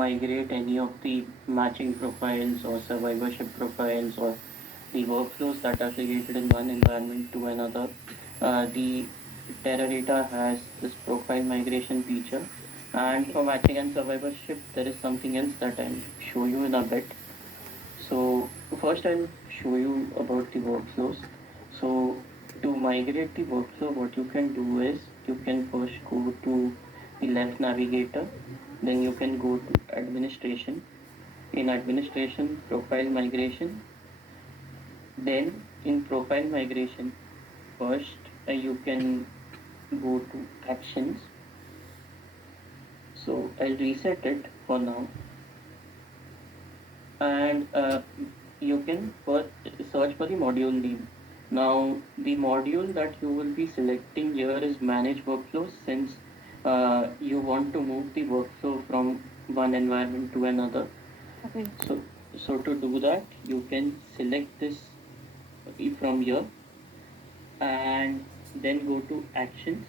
migrate any of the matching profiles or survivorship profiles or the workflows that are created in one environment to another. The Teradata has this profile migration feature, and for matching and survivorship, there is something else that I'll show you in a bit. So first I'll show you about the workflows. So to migrate the workflow, what you can do is you can first go to the left navigator, then you can go to administration. In administration, profile migration, then in profile migration, first you can go to actions. So I'll reset it for now, and you can first search for the module name. Now the module that you will be selecting here is manage workflows, since you want to move the workflow from one environment to another. Okay. So to do that, you can select this from here and then go to actions.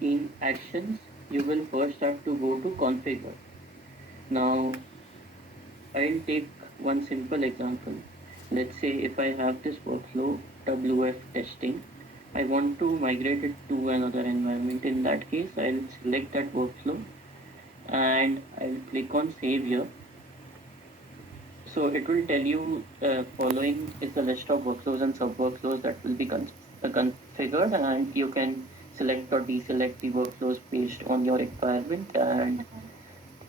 In actions, you will first have to go to configure. Now I'll take one simple example. Let's say if I have this workflow WF testing, I want to migrate it to another environment. In that case, I'll select that workflow and I'll click on save here. So it will tell you following is the list of workflows and sub workflows that will be configured, and you can select or deselect the workflows based on your requirement and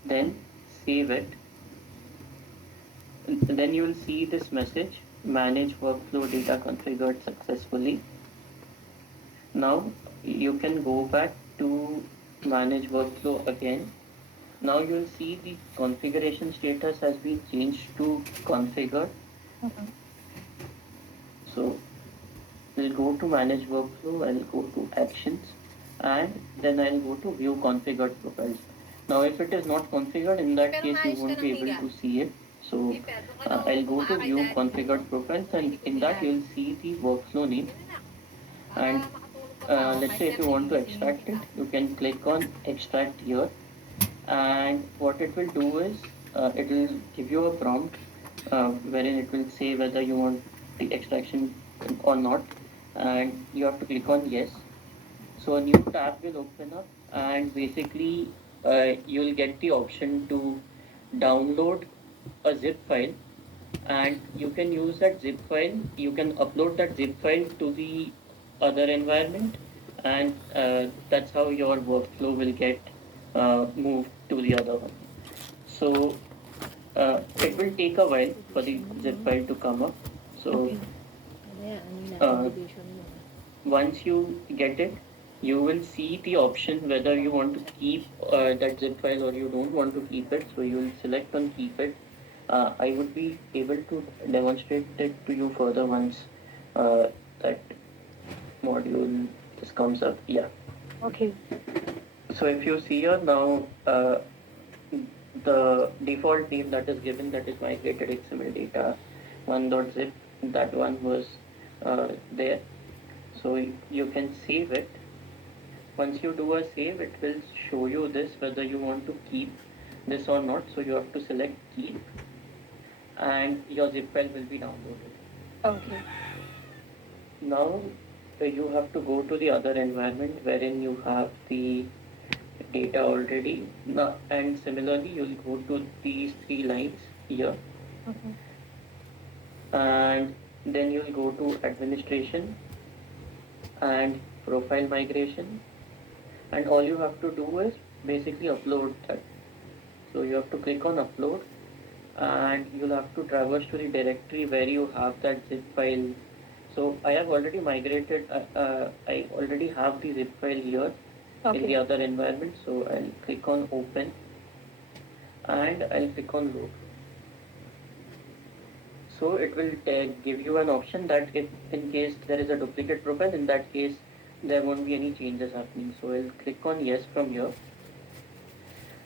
then save it. Then you will see this message, manage workflow data configured successfully. Now you can go back to manage workflow again. Now you will see the configuration status has been changed to configured. So we'll go to manage workflow, I'll go to actions, and then I'll go to view configured profiles. Now if it is not configured, in that case you won't be able to see it. So I'll go to view configured profiles, and in that you'll see the workflow name. And let's say if you want to extract it, you can click on extract here, and what it will do is it will give you a prompt wherein it will say whether you want the extraction or not, and you have to click on yes. So a new tab will open up, and basically you'll get the option to download a zip file, and you can use that zip file. You can upload that zip file to the other environment, and that's how your workflow will get moved to the other one. So it will take a while for the zip file to come up. So uh, once you get it, you will see the option whether you want to keep that zip file or you don't want to keep it. So you will select on keep it. I would be able to demonstrate it to you further once that module just comes up. Yeah. Okay. So if you see here now, the default name that is given, that is migrated XML data 1.zip, that one was there. So you can save it. Once you do a save, it will show you this whether you want to keep this or not. So you have to select keep, and your zip file will be downloaded. Okay. Now you have to go to the other environment wherein you have the data already. Now, and similarly, you'll go to these three lines here, and then you'll go to administration and profile migration, and all you have to do is basically upload that. So you have to click on upload, and you'll have to traverse to the directory where you have that zip file. So I have already migrated, I already have the zip file here in the other environment. So I'll click on open, and I'll click on load. So it will give you an option that if in case there is a duplicate profile, in that case there won't be any changes happening. So I'll click on yes from here,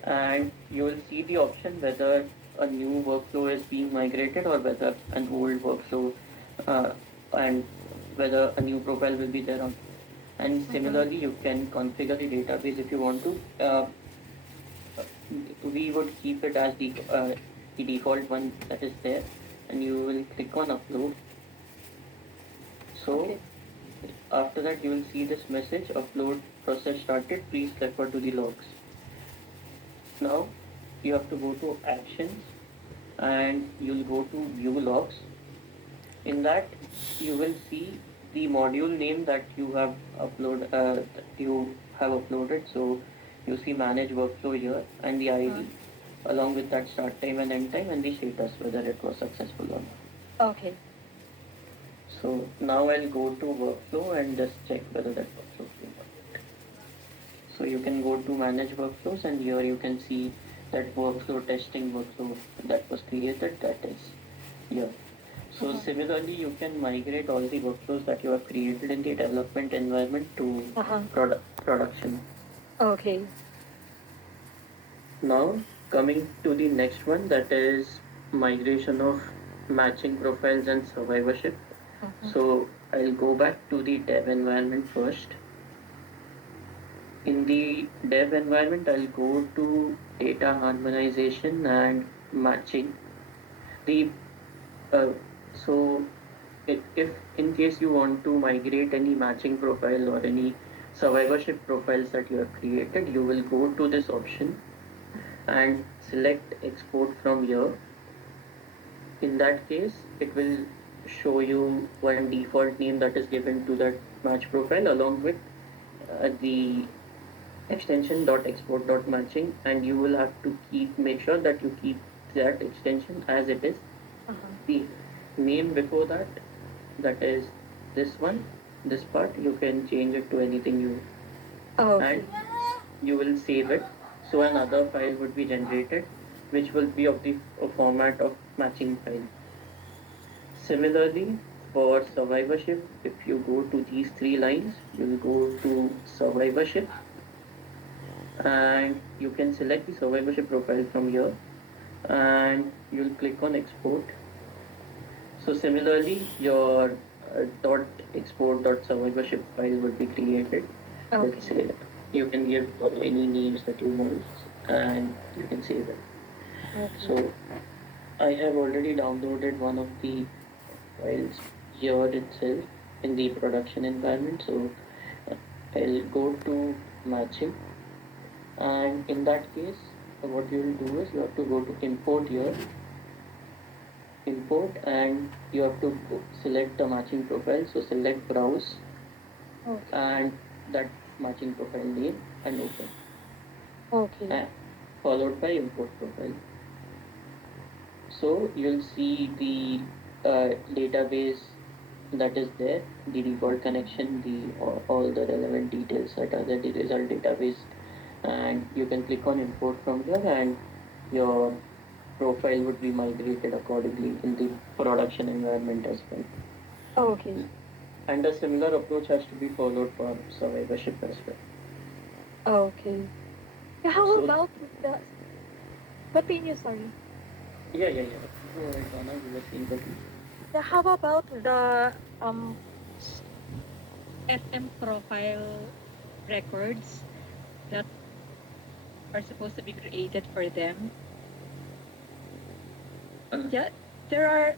and you will see the option whether a new workflow is being migrated or whether an old workflow and whether a new profile will be there on. And similarly, you can configure the database if you want to. we would keep it as the default one that is there, and you will click on upload. So Okay. after that you will see this message, upload process started, please refer to the logs. Now you have to go to actions and you'll go to view logs. In that you will see the module name that you have uploaded. So you see manage workflow here and the ID along with that start time and end time and the status whether it was successful or not. Okay. So now I'll go to workflow and just check whether that workflow came up. So you can go to manage workflows and here you can see that workflow testing workflow that was created, that is here. So similarly, you can migrate all the workflows that you have created in the development environment to production. Okay. Now coming to the next one, that is migration of matching profiles and survivorship. So I'll go back to the dev environment first. In the dev environment, I'll go to data harmonization and matching. The uh, so if in case you want to migrate any matching profile or any survivorship profiles that you have created, you will go to this option and select export from here. In that case, it will show you one default name that is given to that match profile along with the extension .export.matching, and you will have to make sure that you keep that extension as it is. The name before that, that is this one, this part, you can change it to anything you and you will save it. So another file would be generated which will be of the format of matching file. Similarly, for survivorship, if you go to these three lines, you will go to survivorship and you can select the survivorship profile from here and you'll click on export. So similarly, your dot export dot survivorship file will be created. Let's say you can give any names that you want and you can save it. So I have already downloaded one of the files here itself in the production environment. So I'll go to matching, and in that case, what you will do is you have to go to import here, import, and you have to select the matching profile. So select browse and that matching profile name and open. And followed by import profile. So you'll see the database that is there, the default connection, all the relevant details that are there, the result database, and you can click on import from here and your profile would be migrated accordingly in the production environment as well. Okay. And a similar approach has to be followed for survivorship as well. Okay. Yeah, how So- about the continue, sorry. Yeah. Go ahead, Donna, you were saying that. Yeah, how about the SM profile records that are supposed to be created for them? Yeah, there are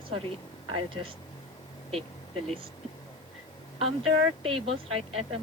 sorry, I'll just take the list. There are tables, right? SM